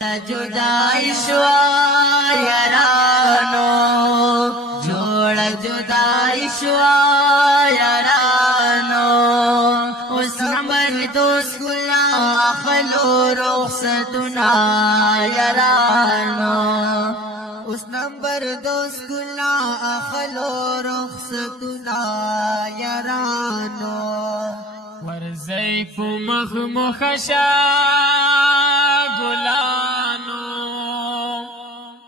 जुदाई शुआ यारानो जोड़ा जुदाई शुआ यारानो उस नंबर दोस्त गुला खलो रुखसतुना यारानो उस नंबर दोस्त गुला खलो रुखसतुना यारानो ورزيف مخمخشا گلانو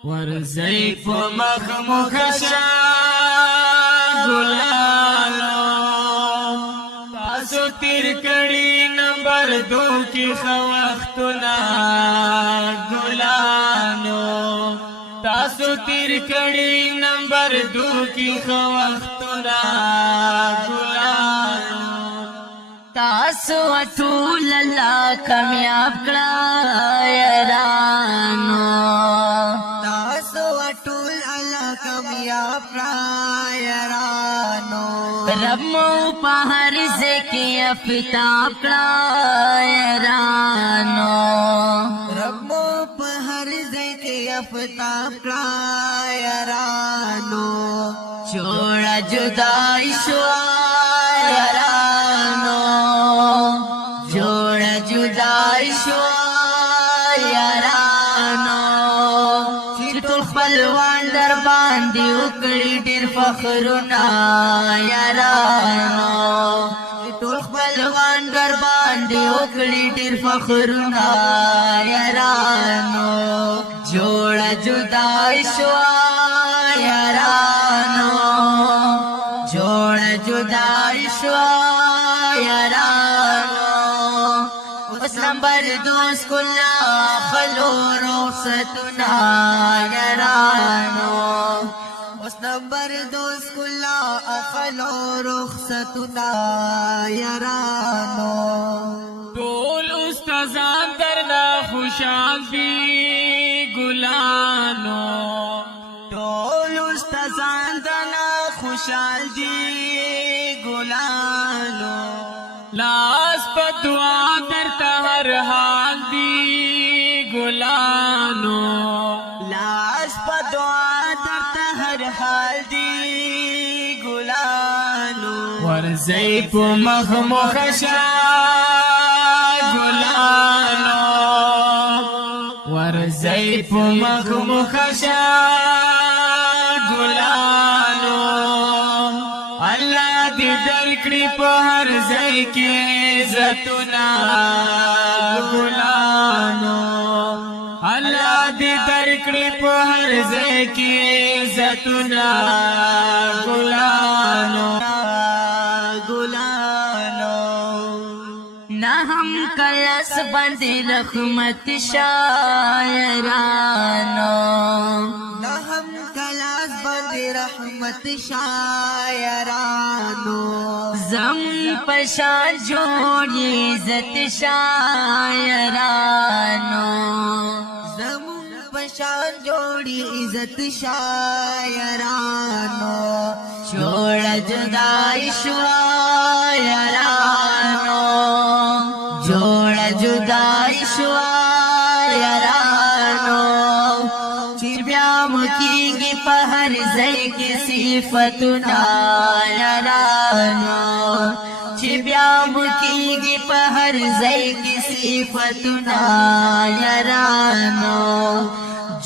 ورزيف مخمخشا گلانو تاسو تیر کړي نمبر 2 کی خوختنا گلانو تاسو تیر کړي نمبر 2 کی خوختنا گلانو تاسو ټول الله کامیاب کړه یارانو تاسو ټول الله کامیاب کړه یارانو رب مو په هر ځکه افتاب کړه یارانو رب مو په هر ځکه افتاب کړه یارانو جوړه جدای شو یارانو جوړه جدای شو یارانو چې ټول خپلوان در باندې وکړي ډېر فخرونه یارانو چې ټول خپلوان در باندې وکړي ډېر فخرونه یارانو جوړه جدای شو یارانو جوړه جدای شو یارانو اوس نمبر دوست کلا خلو رخصتنا یارانو اوس نمبر دوست کلا خلو رخصتنا یارانو ټول استادان درنا خوشحال دي ګلانو ټول استادان درنا خوشحال دي ګلانو لاس په دعا درته هر حال دي ګلانو لاس په دعا درته هر حال دي ګلانو ورځي په مخ مخشا ګلانو ورځي په مخ مخشا ګلانو الله دې درکړي په هر ځای کې عزتونه ګلانو الله دې درکړي په هر ځای کې عزتونه ګلانو ګلانو نه هم کلس باندې رحمت شاعرانو نه هم کلاس باندې رحمت شاعرانو زم پشان جوړي عزت شاعرانو زم پشان جوړي عزت شاعرانو جوړ جدای شو یارانو جوړ جدای شو یارانو چې بیا مکیږي په هر ځای کې صفتونه یارانو چې بیا مکیږي په هر ځای کې صفتونه یارانو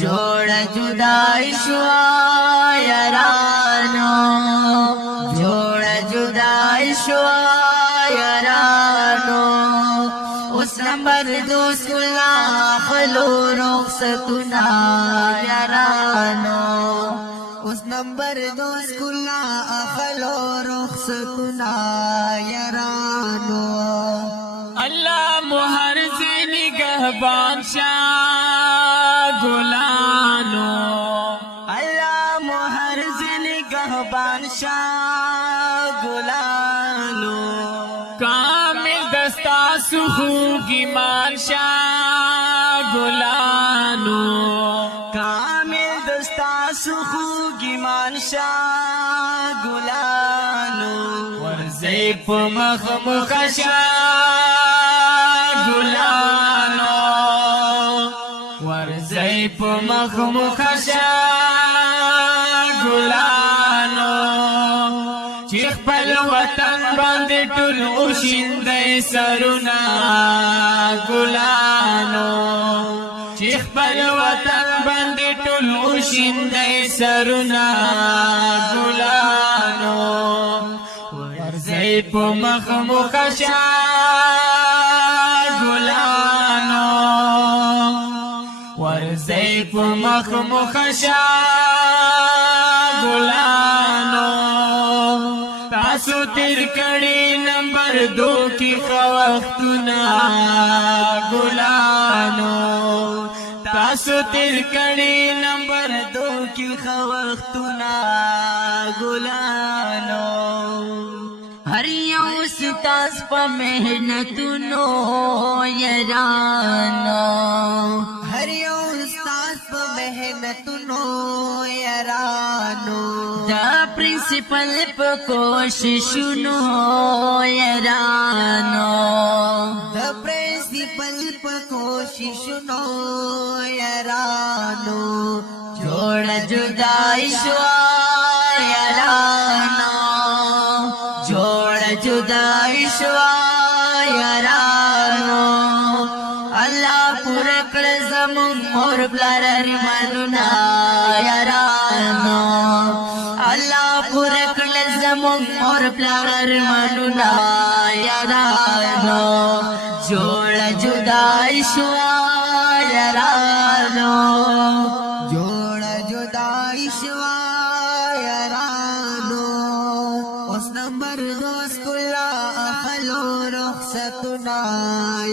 جوړ جدای شو یارانو جوړ جدای شو یارانو اوس نمبر دوست کلا خلو رخصتنا یارانو اوس نمبر دوست کلا خلو رخصتنا یارانو الله مهر زینی گهبان شاه ګلانو الله مهر زینی گهبان شاه ګلانو کامل دستا سخوگی مانشا گلانو کامل دستا سخوگی مانشا گلانو ورزی پا مخ مخشا گلانو ورځئ په مخ مخشه ګلانو چې خپل وطن باندې ټول وشیندئ سرونه ګلانو چې خپل وطن باندې ټول وشیندئ سرونه ګلانو ورځئ په مخ مخشه ګلانو ورځئ په مخ مخشه ګلانو تاسو تیر کړي نمبر 2 کې ښه وختونه ګلانو تاسو تیر کړي نمبر 2 کې ښه وختونه ګلانو هر یو ستاس په محنتونو یارانو هر یو ستاس په محنتونو یارانو دا پرنسپل په کوششونو یارانو د پرنسپل په کوششونو یارانو جوړ جدای شوا یارانو جوړ جدای شوا یارانو الله پورا کړ زمون مور بلار ارمانونه یارانو الله پورا کړ زمون مور بلار ارمانونه یارانو جوړ جدای شوا یارانو جوړ جدای شوا یارانو اوس نمبر 2 سکولا اخلو رخصتنا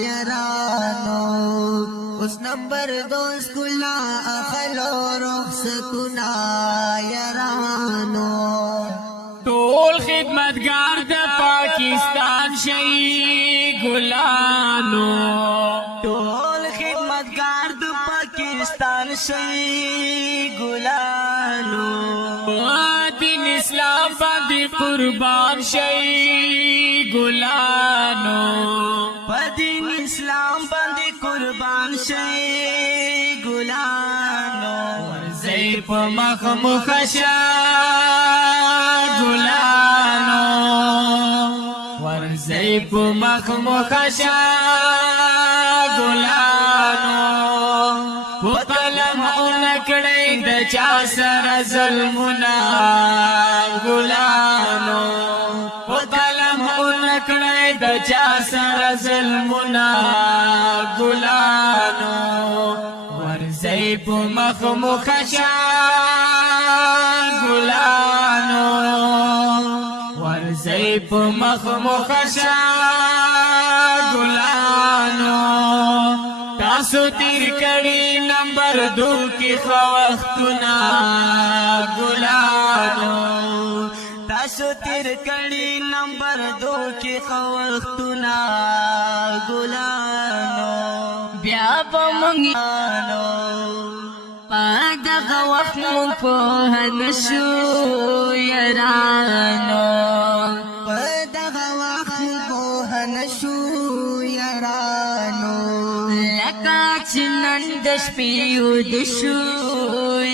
یارانو اوس نمبر 2 سکولا اخلو رخصتنا یارانو ټول خدمتګار د پاکستان شي ګلانو ټول خدمتګار د پاکستان شي ګلانو دین اسلام باندې قربان شي ګلانو په دین اسلام باندې قربان شي ګلانو ورځئ په مخ مخشه ګلانو ورځئ په مخ مخشه ګلانو په قلم اونکړئ د چا سره ظلمونه ګلانو په قلم اونکړئ د چا سره ظلمونه ګلانو ورځئ په مخ مخشه ګلانو ورځئ په مخ مخشه ګلانو تاسو تیر کړي نمبر 2 کې ښه وختونه ګلانو تاسو تیر کړي نمبر 2 کې ښه وختونه ګلانو بیا به مونږ په دغه وخت مونږ پوه نشو یارانو په دغه وخت پوه نشو یارانو لکه چې نن د شپې ود شو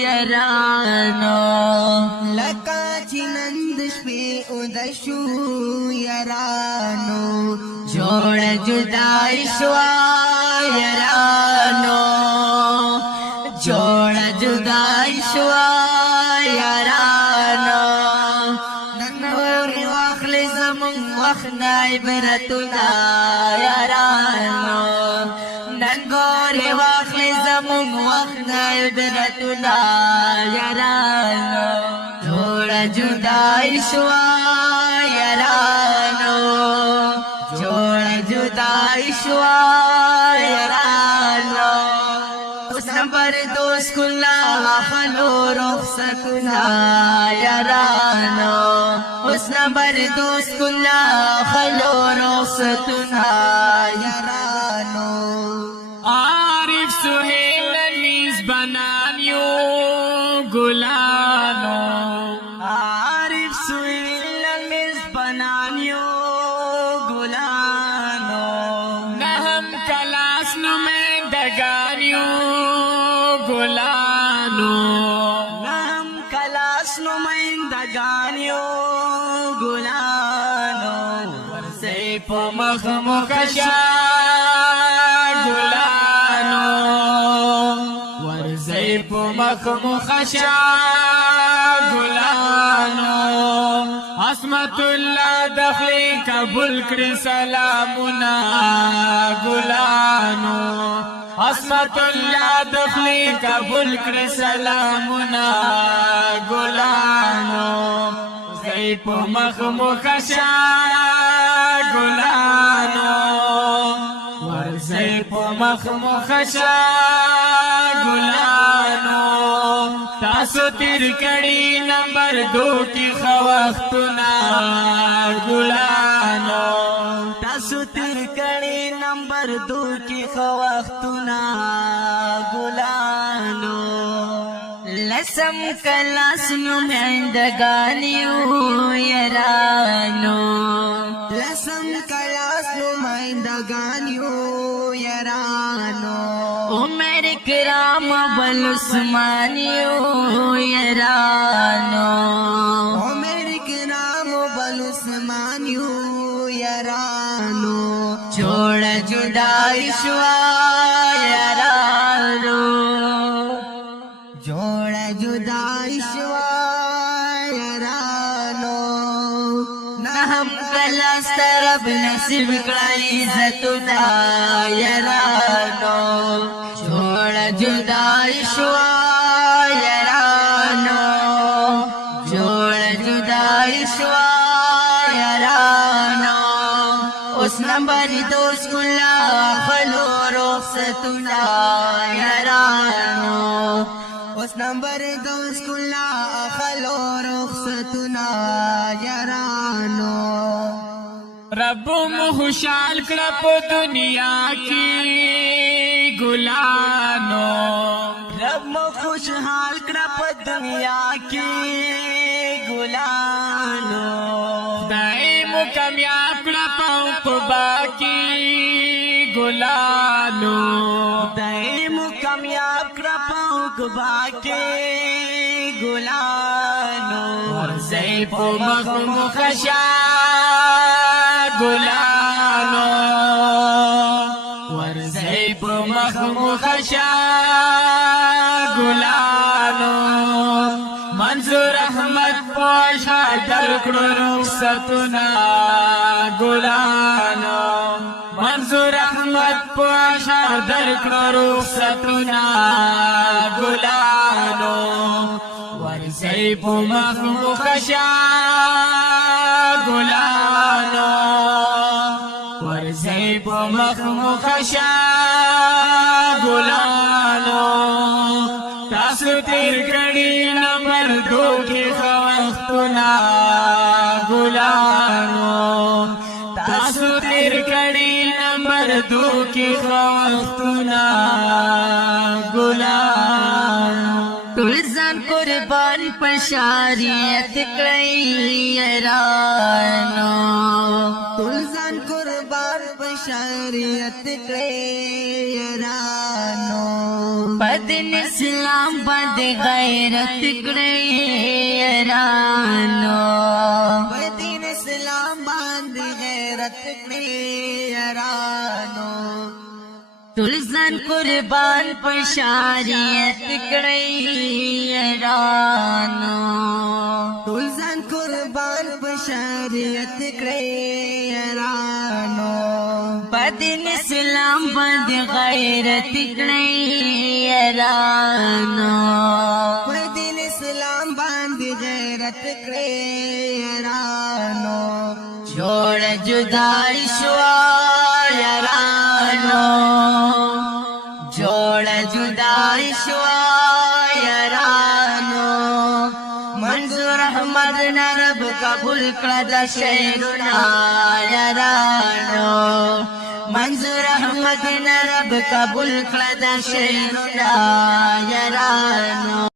یارانو لکه چې نن د شپې ود شو یارانو جوړ جدای شوا یارانو جوړ جدای شوا یارانو نور واخل زمون وخت عبرتنا یارانو ننګور واخل زمون وخت عبرتنا یارانو جوړ جدای شوا یارانو جوړ جدای شوا یارانو اوس نمبر 2 سکولا خلو رخصتنا یارانو اوس نمبر 2 سکولا خلو رخصتنا یارانو عارف سهیل میز بنانیو ګلانو عارف سهیل میز بنانیو ګلانو نهم کلاس نو میں دگانیو ګلانو نام کلاس نمائندگان یو ګلانو ورځي په مخ مخشا ګلانو ورځي په مخ مخشا ګلانو عصمت الله دخلی قبول کړی سلامونه ګلانو عصمت الله دخلی قبول کړی سلامونه ګلانو زئی په مخ مخشا ګلانو ورځي په مخ مخشا ګلانو تاسو تیر کړي نمبر 2 کې خوختونه ګلانو تاسو تیر کړي نمبر 2 کې خوختونه ګلانو لسم کلاس نمائندگان یو یارانو لسم کلاس نمائندگان یو یارانو عمر کرام بل عثمان یو یارانو عمر کرام بل عثمان یو یارانو جوړ جدای شوا یارانو جوړ جدای شوا یارانو نهم کلاس طرف نصیب کړی عزتنا یارانو جوړ جدای شوا یارانو جوړ جدای شوا یارانو اوس نمبر 2 سکولا خلو رخصتنا یارانو اوس نمبر 2 سکولا خلو رخصتنا یارانو رب مو خوشحال کړه په دنیا کې ګلانو رب مو خوشحال کړه په دنیا کې ګلانو خدای مو کامیاب کړه په عقبا کې ګلانو خدای مو کامیاب کړه په عقبا کې ګلانو ورځي په مخ مخشا ګلانو ورځي په مخ مخشا ګلانو منظور احمد پوشا درکړو رخصتونه ګلانو منظور احمد پوشا درکړو رخصتونه ګلانو ورځي په مخ مخشا ګلانو ورځي په مخ مخشا ګلانو تاسو تیر کړي نمبر 2 کې خوختونه ګلانو تاسو تیر کړي نمبر 2 کې خوختونه ګلانو ټول ځان قربان په شریعت کړی یارانو ټول ځان قربان په شریعت کړی یارانو په دین اسلام باندې غیرت کړی یارانو په دین اسلام باندې غیرت کړی یارانو ټول ځان قربان په شریعت کړی یارانو ټول ځان قربان په شریعت کړی یارانو په دین اسلام باندې غیرت کړی یارانو په دین اسلام باندې غیرت کړی یارانو جوړ جدای شوا یارانو جوړ جدای شوا یارانو منظور احمد نرب قبول کړه د شعرنا یارانو منظور احمد نرب قبول کړه د شعرنا یارانو